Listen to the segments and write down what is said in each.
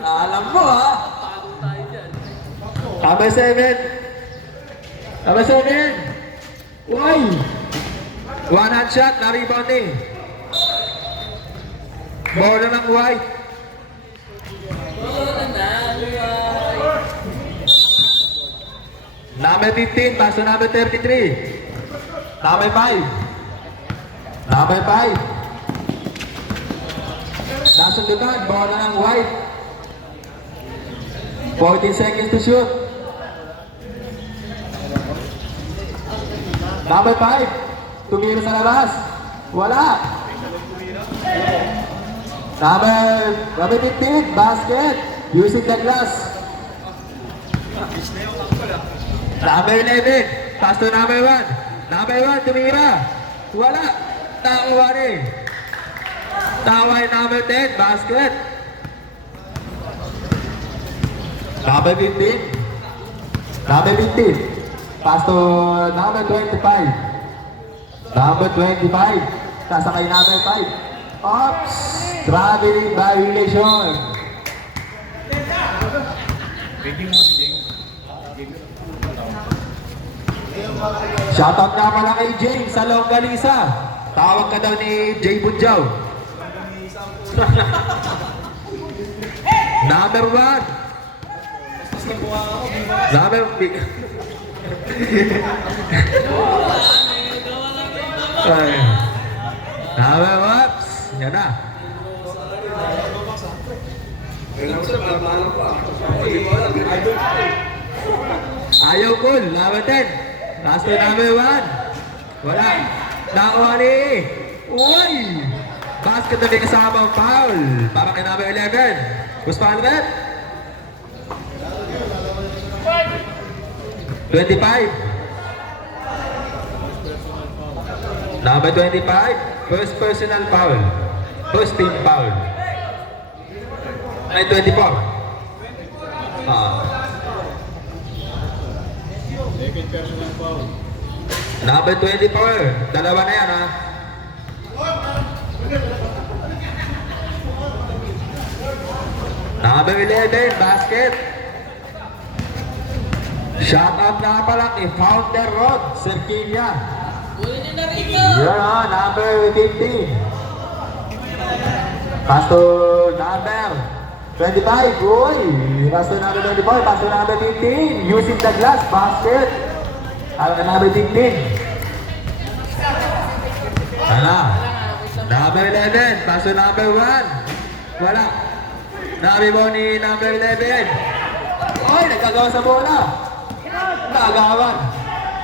Alam mo ha? Number 7. Number 7. Uy! One hand shot, na-rebound eh. Bola ng white. Number 15, paso number 33. Number 5. Number 5. Nasa lugar, bola ng white. 14 seconds to shoot. Number 5. Tumira sa labas. Wala. Number 15, basket. Using the glass. Number 11, pass to number 1. Number 1, tumira. Wala. Nakuha rin. Taway number 10, basket. Number 15. Number 15. Pass to number 25. Number 25. Sasakay number 5. Oops! Traveling violation. Shoutout nga pala kay James sa Longgalisa. Tawag ka daw ni Jay Bunjaw. Number 1. Number 1. Number 1. Yan na. Ayaw cool. Number 10. Last to number 1. Wala. Nakuha ni. Uy! Basket na may kasamang foul. Para kay number 11. Who's foul that? 25. Number 25. First personal foul. First team foul. Ay, 24. Second personal foul. Number 24. Dalawa na yan ha. Number 11, basket. Shout out nga pala kay Founder Rod, Serkilia. Yan ha, number 15. Pass to number 25. Uy, pass to number 24, pass to number 15. Using the glass, basket. Number 15. Wala. Number 11, pass to number 1. Wala. Nabi mo ni number 11. Uy, nagkagawa sa bola. Nagawan.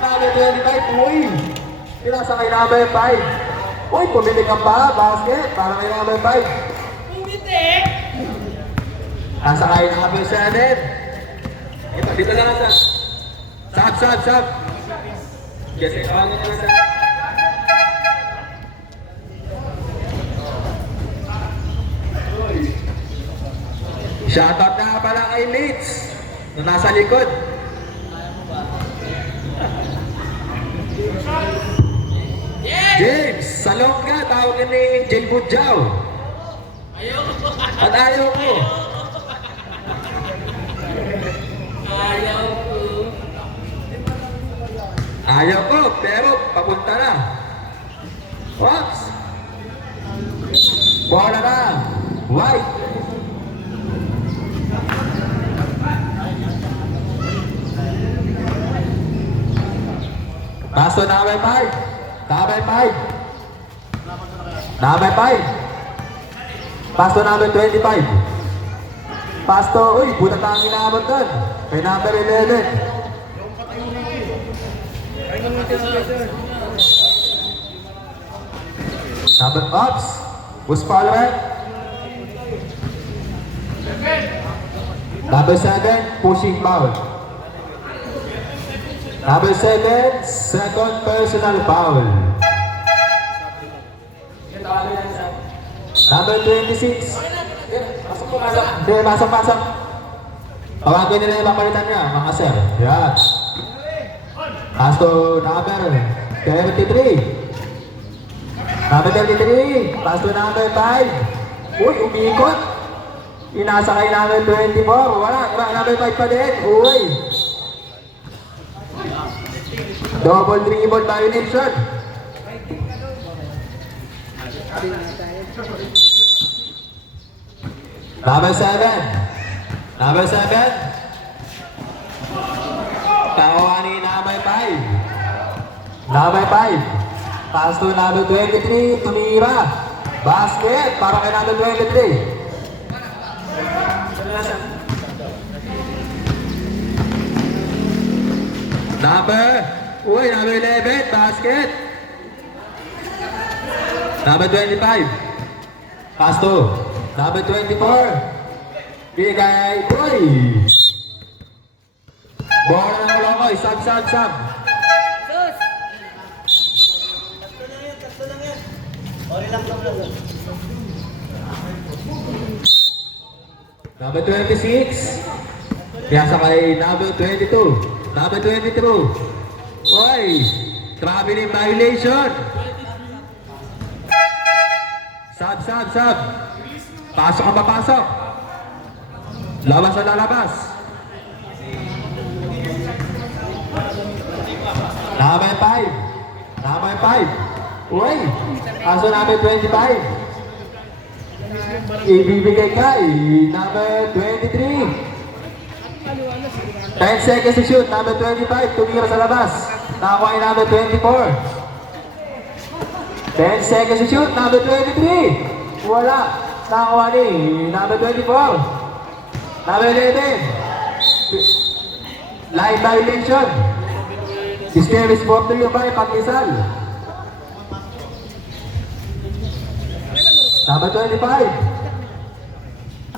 Number 25, uy. Pinasa kay number 5. Uy, pumili ka pa, basket, para kay number 5. Pumitik! Nasa kay number 7. Ito, dito lang sa. Sab. Kasi ano na sa. Shoutout na pala kay Litz na nasa likod. James, salong ka, tawagin ni Jay Budjaw. At ayaw ko. Ayaw ko, pero papunta na. Oops! Bola na. White. Pass to number 5. Number 5. Number 5. Pass to number 25. Pass to, uy, buta tayong inaabot doon. May number 11. Number, oops. Who's foul right? Number 7, pushing foul. Number 7, second personal foul. Number 26. Hindi, pasok. Tawagin nila yung papalitan niya, mga sir. Yan. Pass to number 33. Number 33, pass to number 5. Uy, umikot. Inasa kay number 24. Wala, number 5 pa din. Uy. Double dribble violation. Number 7. Number 7. Kakuha ni number 5. Number 5. Pass to number 23. Tumira. Basket para kay number 23. Number 11. Basket. Number 25. Pass to number 24. Bigay. Uy. Bola ng Lokoy. Sab. Number 26. Piyasa kay number 22. Number 22. Oy! Traveling violation. Sab. Pasok ka papasok. Labas na lalabas. Number 5. Number 5. Uy! Kaso number 25. Ibibigay kay number 23. 10 seconds to shoot. Number 25. Tumira sa labas. Nakakuha yung number 24. 10 seconds to shoot. Number 23. Wala. Nakakuha ni number 24. Number 11. Line violation. System is 4-3 by Pagkisal. Number 25.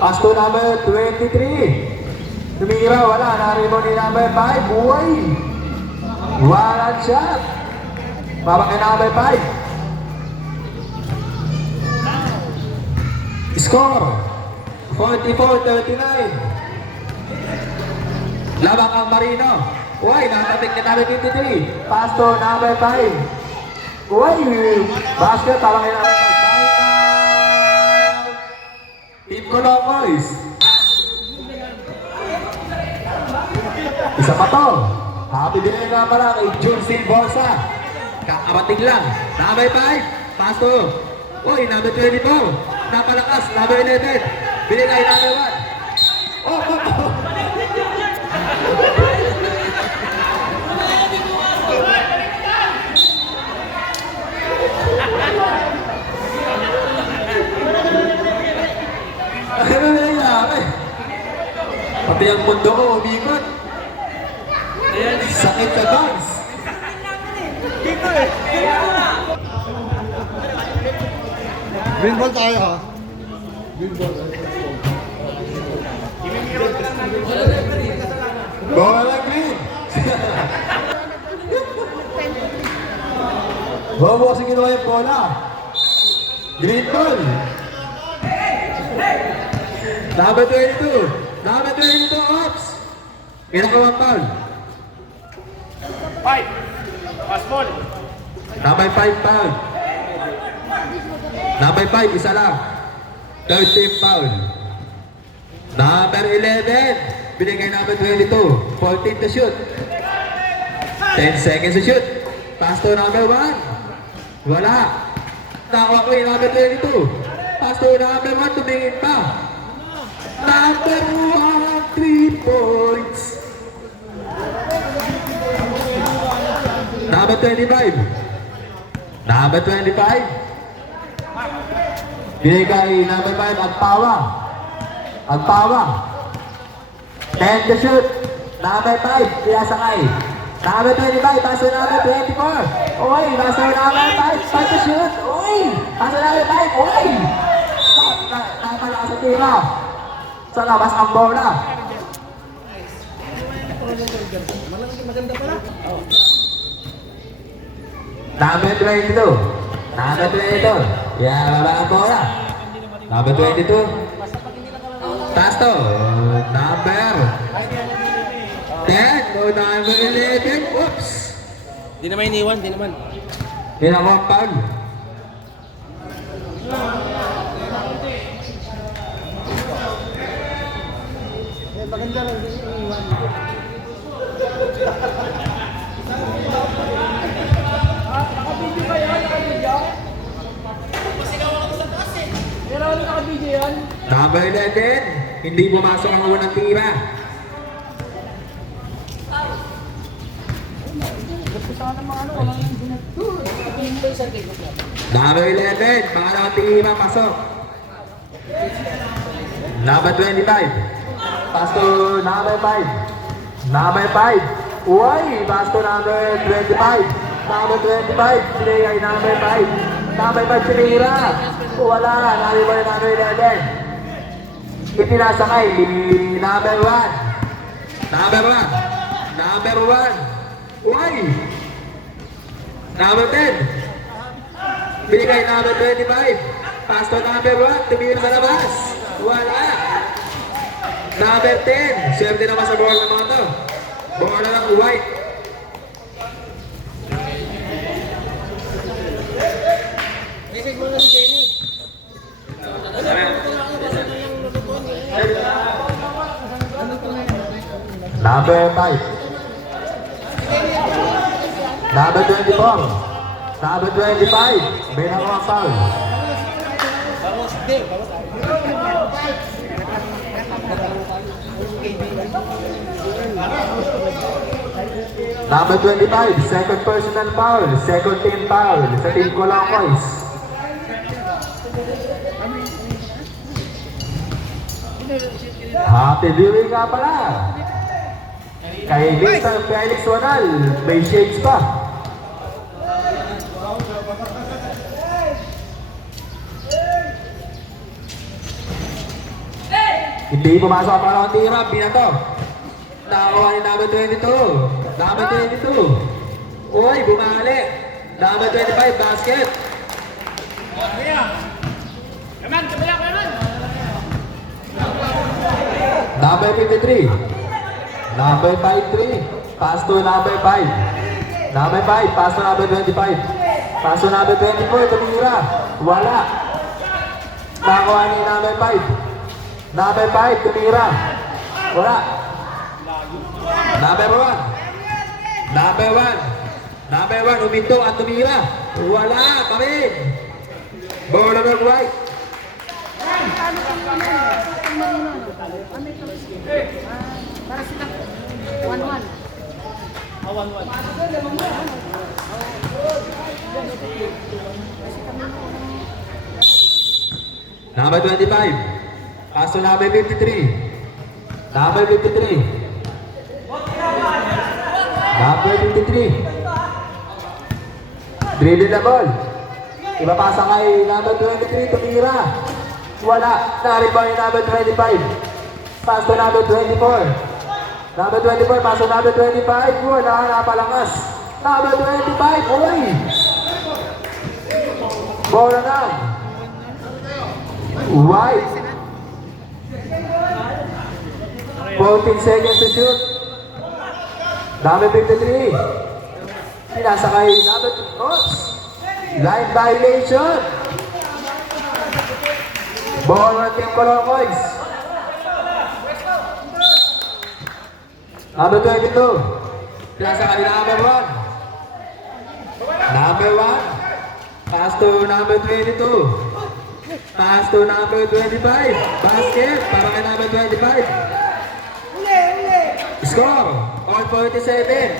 Pass to number 23. Tumira, wala. Narimo ni number 5. Uy! Walang shot. Baba kay number 5. Score 44-39. Labang ang Marino. Uy, nakatabik ni number 53. Pass to number 5. Uy! Basket, baba kay number 5. Team Colocoys. Isa pa to. Happy dinner nga pala kay June Silbosa. Kakarating lang. Number 5. Pass to. Uy, number 24. Napalakas. Number 11. Binigay number 1. Oh. Ano nangyayari? Pati ang mundo ko umikot. Sakit ka, guys. Green ball tayo ha. Green ball. Bola green. Bobo kasi ginawa yung bola. Green ball. Number 22. Number 22, Ops. Kinakawang foul. 5. Pass ball. Number 5, foul. Number 5, isa lang. 13 foul. Number 11. Binigay number 22. 14 to shoot. 10 seconds to shoot. Pass to number 1. Wala. Nakuha ko yung number 22. Pass to number 1. Tumingin pa. Number 1, 3 points. Number 25. Number 25. Binigay number 5, Agpawa. Agpawa. 10 to shoot. Number 5, Pinasakay. Number 25, paso number 24. Uy, paso number 5, 5 to shoot. Uy, paso number 5. Uy! Napalakas sa tira. Sa labas ang bola. Number 22. Number 22. Yeah, baba ang bola. Number 22. Taas to. Number 10 o number 11. Oops. Di naman iniwan, di naman. Ginawang foul. Maganda lang din yung iwan. Naka-video ba yan? Naka-video? Pero ano naka-video yan? Number 11, hindi pumasok ang unang tira. Sana mga ano, walang yung ginagawa. Number 11, pangalawang tira, pasok. Number 25. Pass to number 5. Number 5. Uy, pass to number 25. Number 25, play ay number 5. Number 5, sinira. Wala, nabi mo yung number 11. Itinasakay ni number 1. Number 1. Number 1. Uy! Number 10. Binigay number 25. Pass to number 1. Tumira sa labas. Wala. Number 10. Swerte naman sa bola ng mga to. Bola ng white. Message mo na si Jenny. Number 5. Number 24. Number 25. May nakuha foul. Number 25, second personal foul, second team foul sa team Colocos. Happy viewing nga pala. Kay Mr. Felix Wanal, may shades pa. Hindi pumasok ang pangalawang tira, binato. Nakakuha ni number 22. Number 22. Uy, bumali. Number 25, basket. Kaman, kabila, kaman! Number 53. Number 53. Pass to number 5. Number 5, pass to number 25. Pass to number 24, tumira. Wala. Nakakuha ni number 5. Number 5, tumira. Wala. Number 1. Number 1. Number 1, uminto at tumira. Wala, kami. Bola ng white. Para sila 1-1. 1-1. Number 25. Pass to number 53. Number 53. Number 53. Dribble the ball. Ipapasa kay number 23. Tumira. Wala. Na-rebound yung number 25. Pass to number 24. Number 24. Pass to number 25. Wala. Napalangas. Number 25. Uy! Bola na. White. 14 seconds to shoot. Number 53. Pinasa kay number... Oops! Line violation. Ball on Team Colocos. Number 22. Pinasa kay number 1. Number 1. Pass to number 22. Pass to number 25. Basket para kay number 25. Score on 47.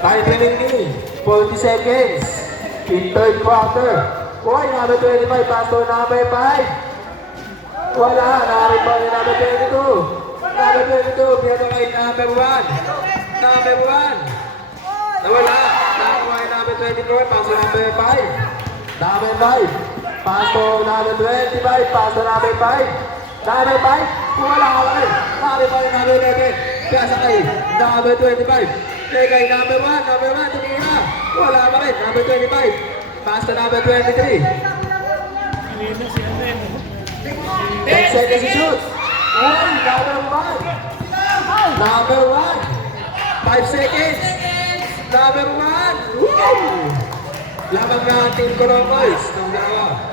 Time remaining 40 seconds in third quarter. Uy, number 25 pass to number 5. Wala, nakarimbaw yung number 22. Number 22, pinito kay number 1. Number 1. Nawala, nakakuha yung number 24, pass to number 5. Number 5. Pass to number 25. Pass to number 5. Number 5. Wala ka rin. Number 5. Number 11. Piyasa kay number 25. Play kay number 1. Number 1. Tumira. Wala ka rin. Number 25. Pass to number 23. 10 seconds to shoot. Uy, number 1. Number 1. 5 seconds. Number 1. Woo! Lamang na Team Colomboys. Ng dalawa.